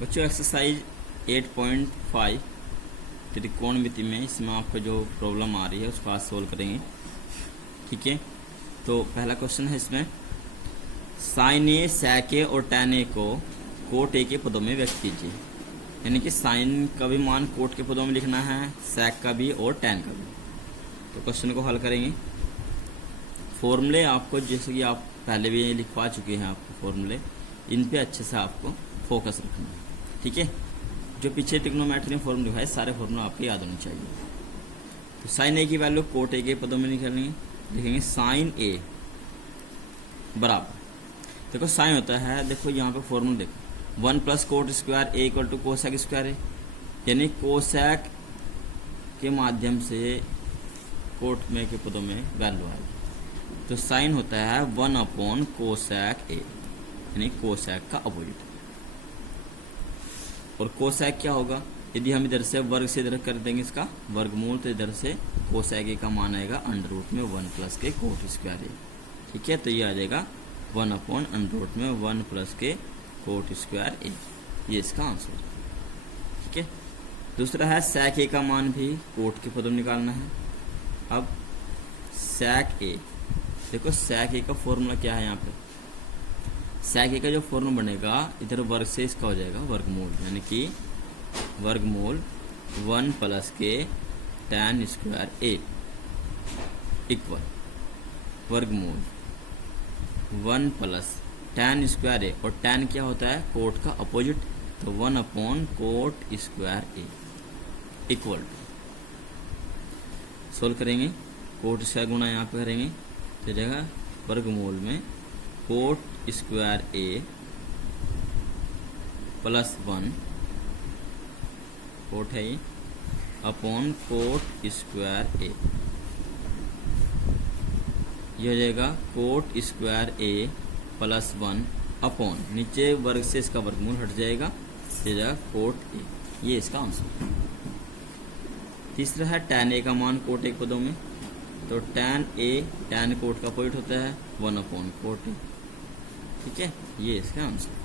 बच्चों एक्सरसाइज 8.5 त्रिकोणमिति में इसमें आपको जो प्रॉब्लम आ रही है उसको आज सोल्व करेंगे। ठीक है, तो पहला क्वेश्चन है इसमें साइन ए, sec ए और tan ए को कोट ए के पदों में व्यक्त कीजिए। यानी कि साइन का भी मान कोट के पदों में लिखना है, sec का भी और tan का भी। तो क्वेश्चन को हल करेंगे। फॉर्मूले आपको जैसे कि आप पहले भी लिखवा चुके हैं, आपको फॉर्मूले इन पे अच्छे से आपको फोकस रखना है। ठीक है, जो पीछे ट्रिग्नोमेट्री में फॉर्मूला है सारे फॉर्मूला आपके याद होने चाहिए। तो साइन ए की वैल्यू कोट ए के पदों में निकालेंगे, लिखेंगे साइन ए बराबर, देखो साइन होता है, देखो यहाँ पे फॉर्मूला देखो 1 plus cot square A equal to cosec square है। यानी कोसेक के माध्यम से कोट में के पदों में वैल्यू आएगी। तो साइन होता है 1 अपॉन कोसेक ए, यानी कोसेक का अपोजिट। और कोसेक क्या होगा, यदि हम इधर से वर्ग से इधर कर देंगे इसका वर्गमूल, तो इधर से कोसेक ए का मान आएगा अंडर रूट में 1 प्लस के कोट स्क्वायर ए। ठीक है, तो ये आ जाएगा 1 अपॉन अंडर रूट में 1 प्लस के कोट स्क्वायर ए, ये इसका आंसर है। ठीक है, दूसरा है sec ए का मान भी कोट के पदों में निकालना है। अब sec ए, देखो sec ए का फॉर्मूला क्या है, यहाँ पे sec ए का जो फॉर्मूला बनेगा इधर वर्ग से इसका हो जाएगा वर्गमूल, यानी कि वर्गमूल 1 प्लस के tan स्क्वायर ए इक्वल वर्गमूल 1 प्लस tan स्क्वायर ए, और tan क्या होता है कोट का अपोजिट, तो 1 upon coat square A equal. Solve करेंगे, कोट स्क्वायर गुणा यहाँ पे करेंगे तो जाएगा वर्गमूल में कोट स्क्वायर ए प्लस 1 कोट है ये अपॉन कोट स्क्वायर ए, ये हो जाएगा कोट स्क्वायर ए प्लस 1 अपॉन नीचे वर्ग से इसका वर्गमूल हट जाएगा, ये जाएगा कोट ए, ये इसका आंसर। तीसरा है tan ए का मान कोट ए पदों में, तो tan ए tan कोट का अपोजिट होता है 1 अपॉन कोट ए। ठीक है, ये इसका आंसर।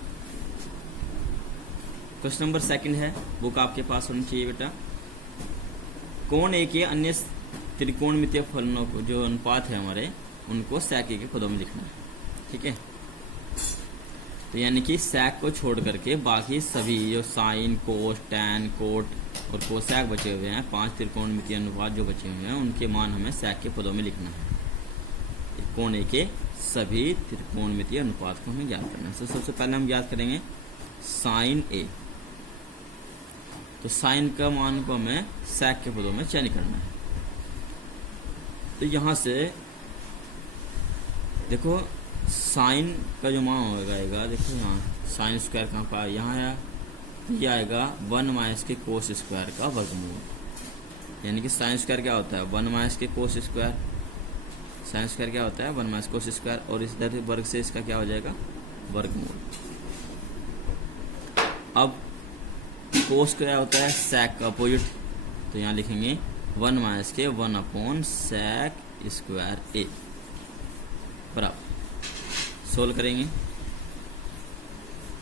क्वेश्चन नंबर 2 है, बुक आपके पास होनी चाहिए बेटा। कोण ए के अन्य त्रिकोणमितीय फलनों को जो अनुपात है हमारे, उनको sec ए के पदों में लिखना है। ठीक है, तो यानी कि sec को छोड़ करके बाकी सभी जो साइन, कोस, tan, कोट और कोसेक बचे हुए हैं, 5 त्रिकोणमितीय अनुपात जो बचे हुए हैं, उनके मान हमें sec के पदों में लिखना है। कोण ए के सभी त्रिकोणमितीय अनुपात को हमें ज्ञात करना है। तो सबसे पहले हम ज्ञात करेंगे साइन ए, तो साइन का मान को हमें sec के पदों में चयन करना है। तो यहां से देखो साइन का जो मान होगा, देखो यहाँ साइन स्क्वायर कहाँ पर यहाँ आया, ये आएगा 1 माइनस के कोस स्क्वायर का वर्गमूल। यानी कि साइन स्क्वायर क्या होता है 1 माइनस के कोस स्क्वायर, साइन स्क्वायर क्या होता है 1 माइनस कोस स्क्वायर, और इस इधर वर्ग से इसका क्या हो जाएगा वर्गमूल। अब कोस क्या होता है sec का अपोजिट, तो यहाँ लिखेंगे 1 माइनस के 1 अपॉन sec स्क्वायर ए बराबर। सोल्व करेंगे,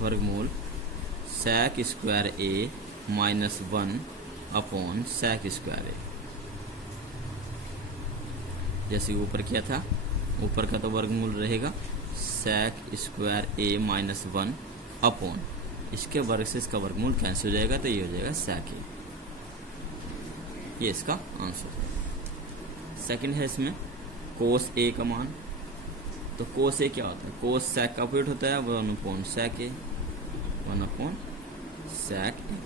वर्गमूल sec स्क्वायर ए माइनस 1 अपॉन sec स्क्वायर ए, जैसे ऊपर किया था, ऊपर का तो वर्गमूल रहेगा sec स्क्वायर ए माइनस 1 अपॉन इसके वर्ग से इसका वर्गमूल कैंसिल हो जाएगा, तो ये हो जाएगा sec ए, ये इसका आंसर है। सेकंड है इसमें कोस ए का मान, तो कोस ए क्या होता है कोस sec का अपोजिट होता है 1 अपॉन sec ए, 1 अपॉन sec ए।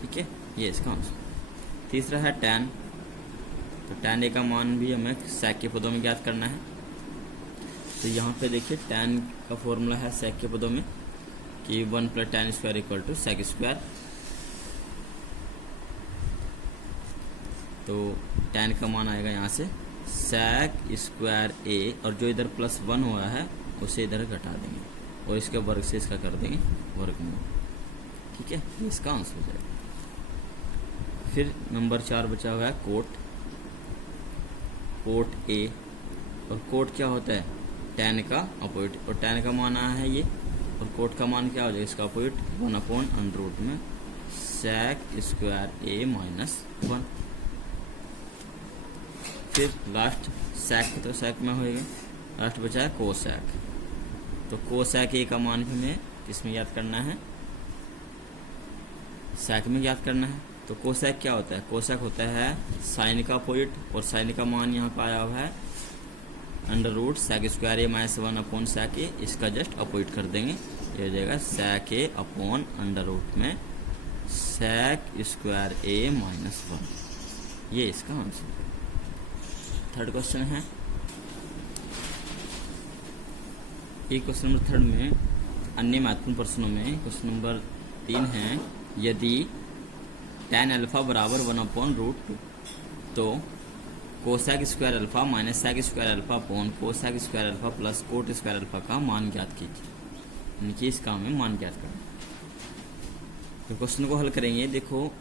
ठीक है, ये इसका आंसर। तीसरा है tan, तो tan ए का मान भी हमें sec के पदों में ज्ञात करना है। तो यहाँ पे देखिए tan का फॉर्मूला है sec के पदों में कि 1 plus tan square equal to sec square. तो tan का मान आएगा यहाँ से sec स्क्वायर ए, और जो इधर प्लस 1 हुआ है उसे इधर घटा देंगे और इसके वर्ग से इसका कर देंगे वर्गमूल। ठीक है, ये इसका आंसर हो जाएगा। फिर नंबर 4 बचा हुआ है कोट ए, और कोट क्या होता है tan का अपोजिट, और tan का मान आया है ये और कोट का मान क्या हो जाएगा, इसका अपोजिट 1/√, में sec स्क्वायर a माइनस 1। फिर लास्ट sec तो sec में होएगा, लास्ट बचा है कोसेक। तो कोसेक a का मान भी हमें किसमें याद करना है, sec में याद करना है। तो कोसेक क्या होता है, कोसेक होता है साइन का अपोजिट, और साइन का मान यहाँ पर आया हुआ है √sec square a minus 1/sec a, इसका जस्ट अपोजिट कर देंगे, ये हो जाएगा sec a अपॉन √ में sec स्क्वायर a माइनस 1। ये इसका आंसर। थर्ड क्वेश्चन है, ये क्वेश्चन नंबर थर्ड में अन्य महत्वपूर्ण प्रश्नों में क्वेश्चन नंबर 3 है, यदि tan अल्फा बराबर 1/√2, तो cosec square alpha minus sec square alpha upon cosec square alpha plus cot square alpha का मान ज्ञात कीजिए। यानी कि इसका हमें मान ज्ञात करना। तो क्वेश्चन को हल करेंगे, देखो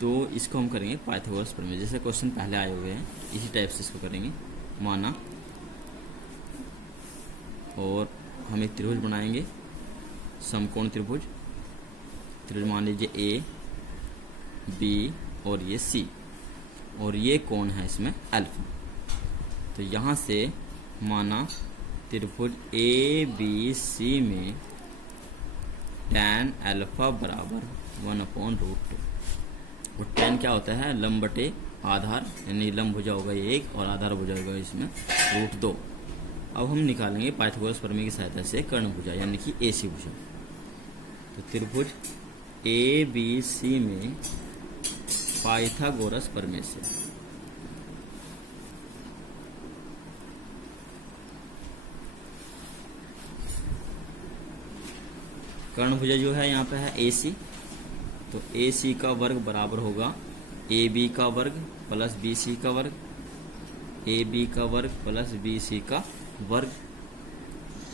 तो इसको हम करेंगे पाइथागोरस प्रमेय, जैसे क्वेश्चन पहले आए हुए हैं इसी टाइप से इसको करेंगे। माना और हम एक त्रिभुज बनाएंगे, समकोण त्रिभुज मान लीजिए ए बी और ये सी, और ये कोण है इसमें अल्फा। तो यहाँ से माना त्रिभुज ए बी सी में tan अल्फा बराबर 1/√2, और tan क्या होता है, लंब बटे आधार, यानी लंब भुजा होगा ये 1 और आधार भुजा होगा इसमें √2। अब हम निकालेंगे पाइथागोरस प्रमेय की सहायता से कर्ण भुजा, यानी कि AC भुजा। तो त्रिभुज ए बी सी में पाइथागोरस प्रमेय से कर्ण भुजा जो है यहाँ पे है AC, तो AC का वर्ग बराबर होगा AB का वर्ग प्लस BC का वर्ग, AB का वर्ग प्लस BC का वर्ग,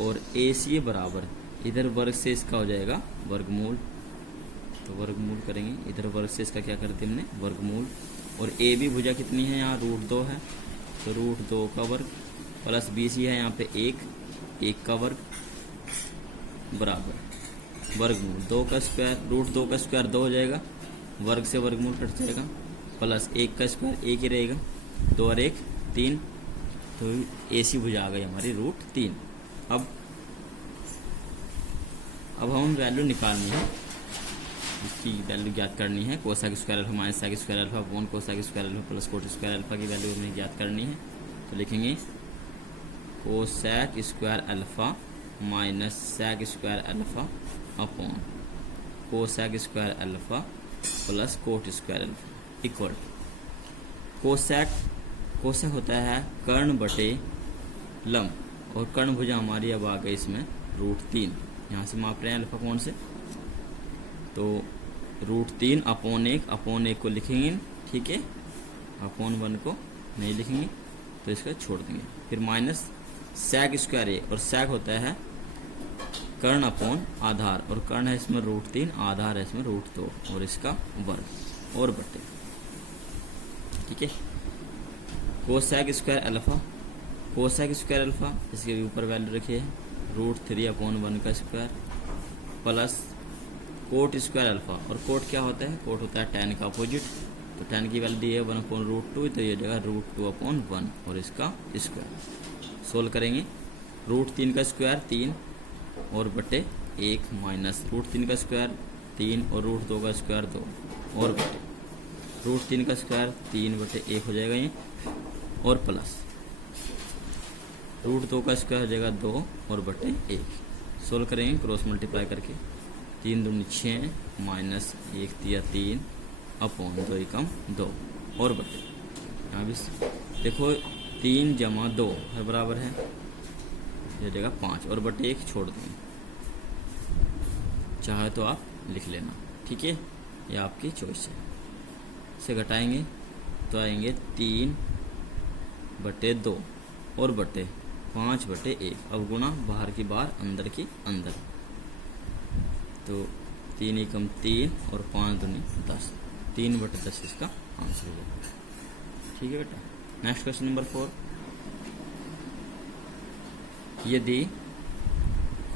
और AC बराबर इधर वर्ग से इसका हो जाएगा वर्गमूल। तो वर्गमूल करेंगे, इधर वर्ग से इसका क्या कर दिया हमने, वर्गमूल। और AB भुजा कितनी है, यहाँ √2 है, तो √2 का वर्ग प्लस BC है यहाँ पे 1 का वर्ग बराबर वर्गमूल 2 का स्क्वायर, √2 का स्क्वायर 2 हो जाएगा, वर्ग से वर्गमूल कट जाएगा, प्लस 1 का स्क्वायर 1 ही रहेगा, 2 और 1 3। तो AC भुजा आ गई हमारी √3। अब हम वैल्यू निकालनी है, इसकी वैल्यू ज्ञात करनी है। Cosec square alpha minus sec square alpha upon cosec square alpha plus cot square alpha की वैल्यू हमें ज्ञात करनी है। तो लिखेंगे cosec square alpha minus sec square alpha upon cosec square alpha plus cot square alpha equal cosec होता है कर्ण बटे लंब, और कर्ण भुजा हमारी अब आ गई इसमें √3। यहाँ से माप रहे हैं अल्फा कोण से, तो √3 अपॉन 1 को लिखेंगे, ठीक है, अपॉन 1 को नहीं लिखेंगे, तो इसका छोड़ देंगे। फिर माइनस सेक स्क्वायर ए, और सेक होता है कर्ण अपॉन आधार, और कर्ण है इसमें √3, आधार है इसमें √2, और इसका वर्ग और बटे, ठीक है। कोसेक स्क्वायर अल्फा इसके ऊपर वैल्यू रखिए √3 अपॉन 1 का square plus cot square alpha, और कोट क्या होता है, कोट होता है tan का अपोजिट, तो tan की वैल्यू दी है 1/√2, तो ये जगह √2 अपॉन 1 और इसका स्क्वायर। सोल्व करेंगे, √3 का स्क्वायर 3 और बटे 1 माइनस √3 का स्क्वायर 3 और √2 का स्क्वायर 2 और बटे √3 का स्क्वायर 3 बटे 1 हो जाएगा ये, और प्लस √2 का स्क्वायर हो जाएगा 2 और बटे 1। सोल्व करेंगे क्रॉस मल्टीप्लाई करके, 3 दूनी 6 माइनस 1 तिया 3 अपॉन 2 एकम 2 और बटे, यहाँ भी देखो 3 जमा 2 हर बराबर है, ये जगह 5 और बटे 1 छोड़ देंगे, चाहे तो आप लिख लेना, ठीक है, ये आपकी चॉइस है। से घटाएंगे तो आएंगे 3 बटे 2 और बटे 5 बटे 1, अब गुणा बाहर की बाहर अंदर की अंदर, तो 3 एकम 3 और 5 दूनी 10, 3 बटे 10 इसका आंसर होगा, ठीक है बेटा। नेक्स्ट क्वेश्चन नंबर 4, यदि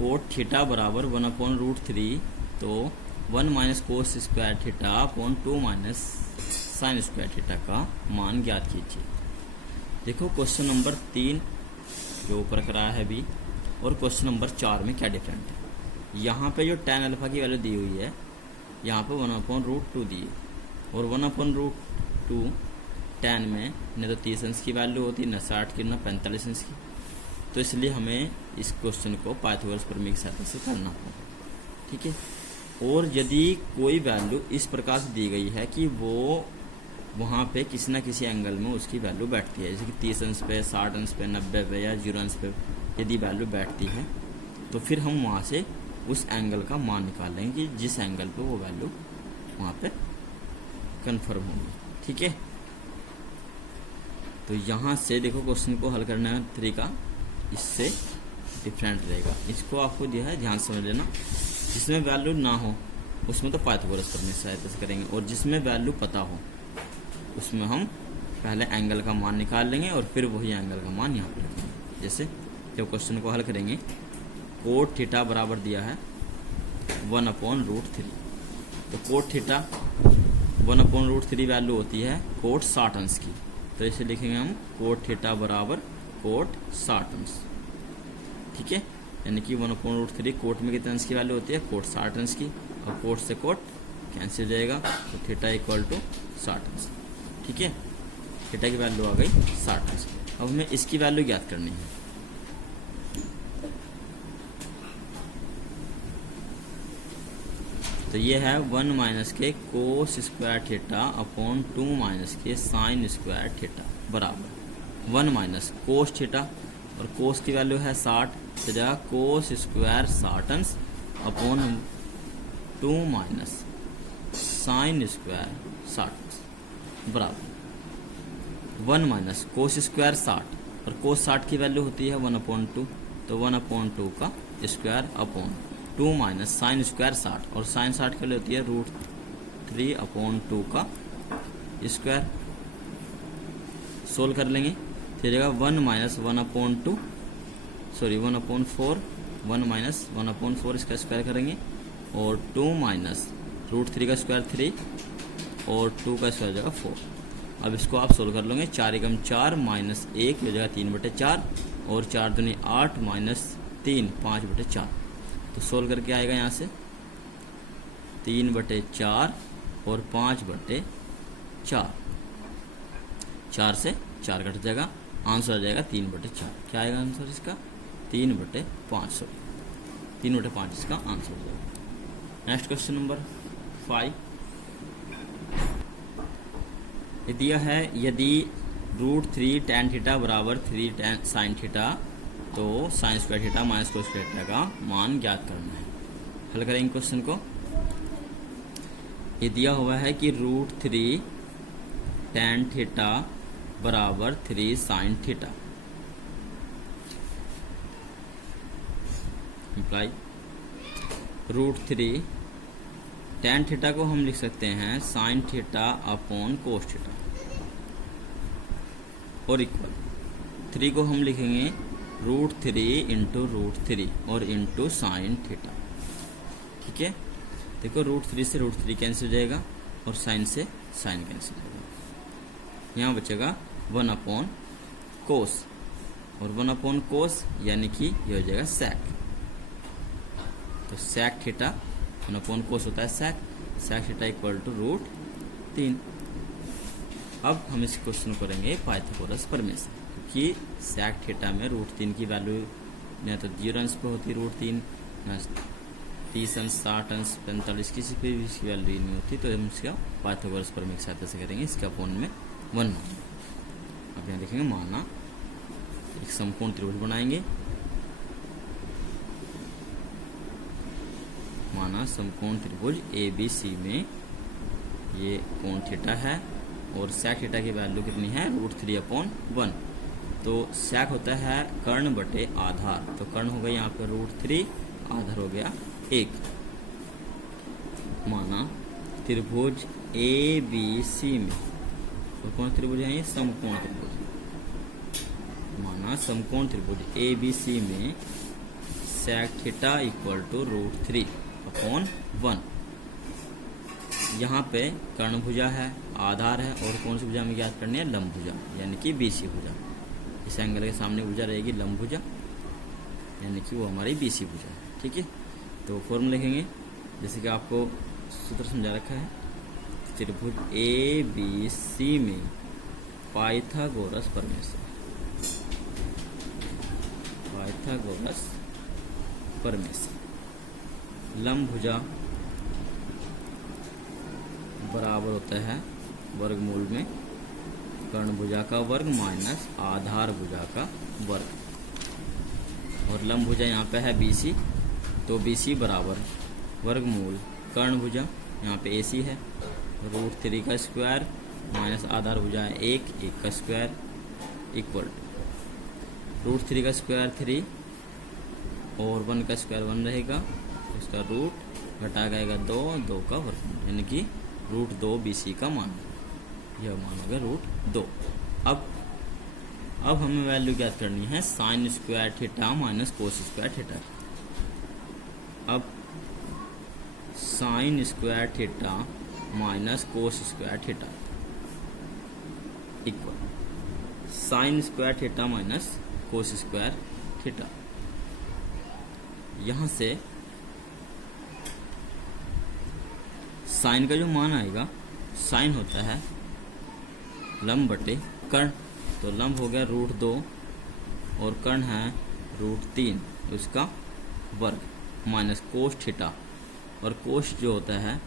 कोट थीटा बराबर 1/√3, तो 1 minus cos square theta upon 2 minus sign square theta का मान ज्ञात कीजिए। देखो क्वेश्चन नंबर 3 जो ऊपर कराया है अभी और क्वेश्चन नंबर 4 में क्या डिफरेंट है। यहाँ पे जो tan अल्फा की वैल्यू दी हुई है, यहाँ पे 1/√2 दी है और 1/√2 tan में न तो 30 अंश की वैल्यू होती, न 60 की, न 45 अंश की। तो इसलिए हमें इस क्वेश्चन को पाइथागोरस प्रमेय की सहायता से करना होगा, ठीक है। और यदि कोई वैल्यू इस प्रकार से दी गई है कि वो वहाँ पे किसी न किसी एंगल में उसकी वैल्यू बैठती है, जैसे कि 30 अंश पे, 60 अंश पे, 90 पे या 0 अंश पे यदि वैल्यू बैठती है, तो फिर हम वहाँ से उस एंगल का मान निकाल लेंगे कि जिस एंगल पे वो वैल्यू वहाँ पे कन्फर्म होगी, ठीक है। तो यहाँ से देखो क्वेश्चन को हल करने का तरीका इससे डिफरेंट रहेगा। इसको आपको दिया है, ध्यान समझ लेना। जिसमें वैल्यू ना हो उसमें तो पाइथागोरस प्रमेय से सहायता से करेंगे, और जिसमें वैल्यू पता हो उसमें हम पहले एंगल का मान निकाल लेंगे और फिर वही एंगल का मान यहाँ पे लिखेंगे। जैसे जब क्वेश्चन को हल करेंगे, कोट थीटा बराबर दिया है 1/√3, तो कोट थीटा 1/√3 वैल्यू होती है कोट 60 अंश की, तो इसे लिखेंगे हम कोट थीटा बराबर कोट 60 अंश, ठीक है। यानी कि 1/√3 कोट में कितने अंश की वैल्यू होती है, कोट 60 अंश की, और कोट से कोट कैंसिल हो जाएगा, तो थीटा इक्वल टू 60 अंश, ठीक है। थीटा की वैल्यू आ गई 60 अंश। अब हमें इसकी वैल्यू ज्ञात करनी है। तो ये है 1 माइनस के कोस स्क्वायर थीटा अपॉन 2 माइनस के साइन स्क्वायर थीटा बराबर 1 माइनस कोस थीटा, और कोस की वैल्यू है 60, तो जगह कोस स्क्वायर 60 अंश अपॉन 2 माइनस साइन स्क्वायर 60 अंश बराबर 1 माइनस कोस स्क्वायर 60, और कोस 60 की वैल्यू होती है 1/2, तो 1/2 का square upon 2 minus sine square 60, और साइन 60 की वैल्यू होती है √3/2 का स्क्वायर। सोल्व कर लेंगे, तो जगह 1 माइनस 1/2 सॉरी 1/4, 1 माइनस 1/4 इसका स्क्वायर करेंगे, और 2 माइनस √3 का स्क्वायर 3 और 2 का स्क्वायर हो जाएगा 4। अब इसको आप सोल्व कर लोगे, 4 एकम 4 माइनस 1 हो जाएगा 3/4, और 4 दूनी 8 माइनस 3 5/4। तो सोल्व करके आएगा यहाँ से 3/4 और 5/4, 4 से 4 कट जाएगा, आंसर आ जाएगा 3/4। क्या आएगा आंसर इसका, 3/5, सॉरी 3/5 इसका आंसर हो जाएगा। नेक्स्ट क्वेश्चन नंबर 5 दिया है, यदि √3 tan थीटा बराबर 3 tan साइन थीटा, तो sign square theta minus cos square theta का मान ज्ञात करना है। हल करेंगे क्वेश्चन को। ये दिया हुआ है कि √3 tan थीटा बराबर 3 sine theta, imply √3 tan theta को हम लिख सकते हैं sign theta upon cos theta, और इक्वल 3 को हम लिखेंगे √3 इंटू √3 और इंटू साइन थीटा, ठीक है। देखो √3 से √3 कैंसिल हो जाएगा और साइन से साइन कैंसिल हो जाएगा, यहाँ बचेगा 1/कोस, और 1/कोस यानी कि ये हो जाएगा सेक, तो सेक थीटा 1/कोस होता है सेक थीटा इक्वल टू √3। अब हम इस क्वेश्चन को करेंगे पाइथागोरस प्रमेय से, क्योंकि सेक थीटा में √3 की वैल्यू न तो 0 अंश पे होती √3, न 30 अंश, 60 अंश, 45 किसी पे भी इसकी वैल्यू नहीं होती, तो हम इसका पाइथागोरस प्रमेय की सहायता से करेंगे। इसके अपॉन में 1 माना, अब यहाँ देखेंगे माना एक समकोण त्रिभुज बनाएंगे, माना समकोण त्रिभुज ABC में ये कोण थीटा है, और सेक थीटा की वैल्यू कितनी है √3/1, तो सेक होता है कर्ण बटे आधार, तो कर्ण हो गया यहाँ पे √3, आधार हो गया 1। माना त्रिभुज ABC में, और कौन त्रिभुज है ये, समकोण त्रिभुज। माना समकोण त्रिभुज ABC में sec theta equal to √3 upon 1। यहाँ पे कर्ण भुजा है, आधार है, और कौन सी भुजा हमें ज्ञात करनी है? लंब भुजा, यानी कि BC भुजा। इस एंगल के सामने भुजा रहेगी लंब भुजा, यानी कि वो हमारी BC भुजा है। ठीक है, तो फॉर्मूला लिखेंगे जैसे कि आपको सूत्र समझा रखा है। त्रिभुज ABC में पाइथागोरस प्रमेय, पाइथागोरस प्रमेय लंब भुजा बराबर होता है वर्गमूल में कर्ण भुजा का वर्ग माइनस आधार भुजा का वर्ग, और लंब भुजा यहाँ पे है BC, तो BC बराबर वर्गमूल कर्ण भुजा, यहाँ पे AC है, √3 का स्क्वायर माइनस आधार भुजा है 1 का स्क्वायर इक्वल √3 का स्क्वायर 3 और 1 का स्क्वायर 1 रहेगा, इसका रूट घटा जाएगा 2 का वर्ग, यानी कि √2 BC का मान, यह मान होगा √2। अब हमें वैल्यू ज्ञात करनी है sine square theta minus cos square theta. अब sine square theta minus cos square theta equal sine square theta minus cos square theta. यहां से साइन का जो मान आएगा, साइन होता है लंब बटे कर्ण, तो लंब हो गया √2 और कर्ण है √3, उसका वर्ग माइनस कोस थीटा, और कोस जो होता है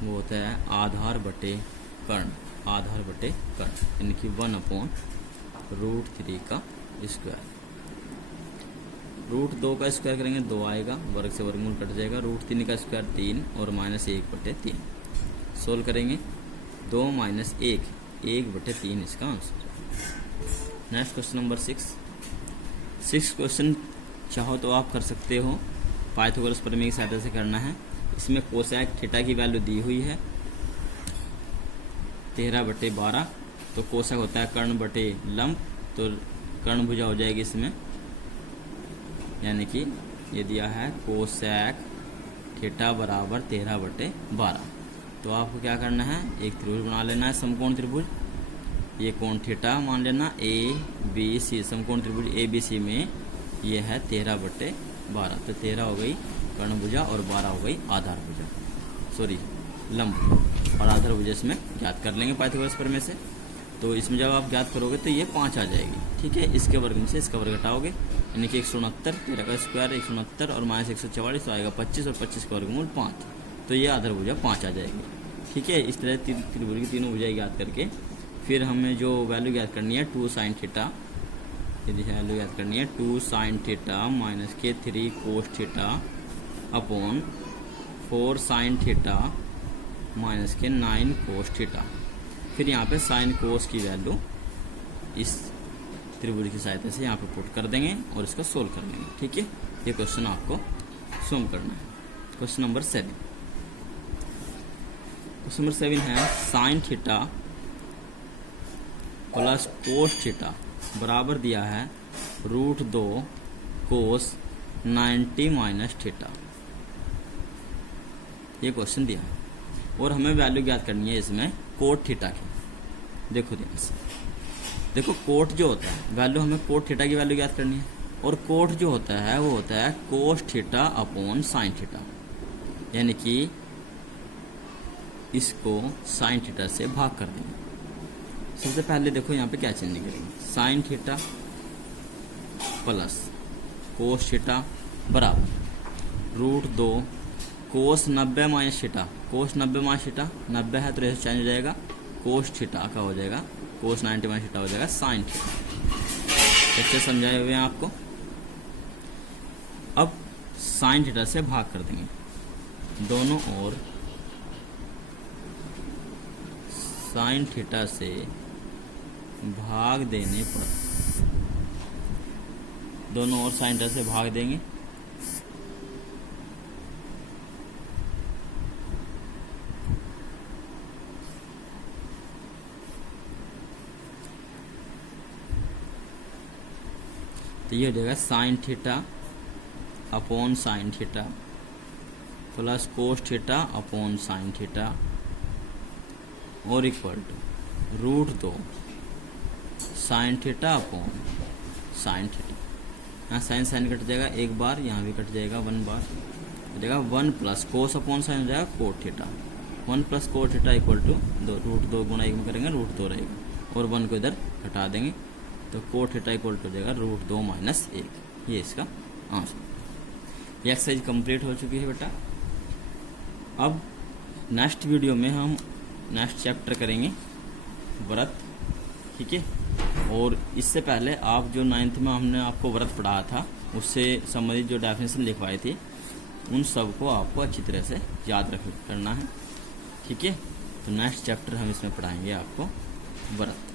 वो होता है आधार बटे कर्ण, आधार बटे कर्ण, यानी कि 1/√3 का स्क्वायर। √2 का स्क्वायर करेंगे 2 आएगा, वर्ग से वर्गमूल कट जाएगा, √3 का स्क्वायर 3 और माइनस 1/3। सोल्व करेंगे 2 माइनस 1 1/3 इसका answer. Next question number 6 question चाहो तो आप कर सकते हो, पाइथागोरस प्रमेय की सहायता से करना है। इसमें कोसेक थीटा की वैल्यू दी हुई है 13/12, तो कोसेक होता है कर्ण बटे लंब, तो कर्ण भुजा हो जाएगी इसमें, यानी कि ये दिया है कोसेक थीटा बराबर 13/12। तो आपको क्या करना है, एक त्रिभुज बना लेना है, समकोण त्रिभुज। ये कोण थीटा मान लेना, ABC समकोण त्रिभुज ABC में ये है 13/12, तो 13 हो गई कर्ण भुजा और 12 हो गई आधार भुजा, सॉरी लंब भुजा, और आधार भुजा इसमें ज्ञात कर लेंगे पाइथागोरस प्रमेय से। तो इसमें जब आप ज्ञात करोगे तो ये 5 आ जाएगी। ठीक है, इसके वर्ग में से इसका वर्ग घटाओगे, यानी कि 169, 13 का स्क्वायर 169 और माइनस 144, तो आएगा 25 और 25 का वर्गमूल 5, तो ये आधार भुजा 5 आ जाएगी। ठीक है, इस तरह त्रिभुज की तीनों भुजाएं ज्ञात करके फिर हमें जो वैल्यू ज्ञात करनी है 2 साइन थीटा, यदि वैल्यू ज्ञात करनी है 2 साइन थीटा माइनस के 3 कोस theta upon 4 sine theta minus के 9 कोस थीटा। फिर यहाँ पे साइन कोस की वैल्यू इस त्रिभुज की सहायता से यहाँ पे पुट कर देंगे और इसको सोल्व कर लेंगे। ठीक है, ये क्वेश्चन आपको सोल्व करना है। क्वेश्चन नंबर 7 है sign theta plus cos theta बराबर दिया है √2 कोस 90 माइनस थीटा। ये क्वेश्चन दिया है और हमें वैल्यू ज्ञात करनी है इसमें कोट थीटा की। देखो ध्यान से, देखो कोट जो होता है वैल्यू, हमें कोट थीटा की वैल्यू ज्ञात करनी है, और कोट जो होता है वो होता है कोस थीटा अपॉन साइन थीटा, यानी कि इसको साइन थीटा से भाग कर देंगे। सबसे पहले देखो यहाँ पे क्या चेंज करेंगे, sign theta plus cos theta बराबर √2 कोस 90 माइनस थीटा, कोस 90 माइनस थीटा 90 है तो ऐसे चेंज हो जाएगा, कोस थीटा का हो जाएगा कोस 90 माइनस थीटा हो जाएगा साइन थीटा। अच्छे समझाए हुए हैं आपको। अब साइन थीटा से भाग कर देंगे दोनों ओर, साइन थीटा से भाग देने पर दोनों ओर साइन थीटा से भाग देंगे, तो ये हो जाएगा sine theta upon sine theta plus cos theta upon sine theta और equal to √2 sine theta upon sine theta. यहाँ साइन साइन कट जाएगा एक बार, यहाँ भी कट जाएगा 1 बार, हो जाएगा 1 प्लस कोस अपॉन साइन हो जाएगा cot theta. 1 plus cot theta equal to √2 गुना 1 में करेंगे √2 रहेगा और 1 को इधर हटा देंगे तो कोट थीटा इक्वल टू हो जाएगा √2 - 1। ये इसका आंसर। ये एक्सरसाइज कंप्लीट हो चुकी है बेटा। अब नेक्स्ट वीडियो में हम नेक्स्ट चैप्टर करेंगे व्रत, ठीक है। और इससे पहले आप जो 9th में हमने आपको व्रत पढ़ाया था उससे संबंधित जो डेफिनेशन लिखवाए थे उन सब को आपको अच्छी तरह से याद करना है, ठीक है। तो नेक्स्ट चैप्टर हम इसमें पढ़ाएंगे आपको व्रत।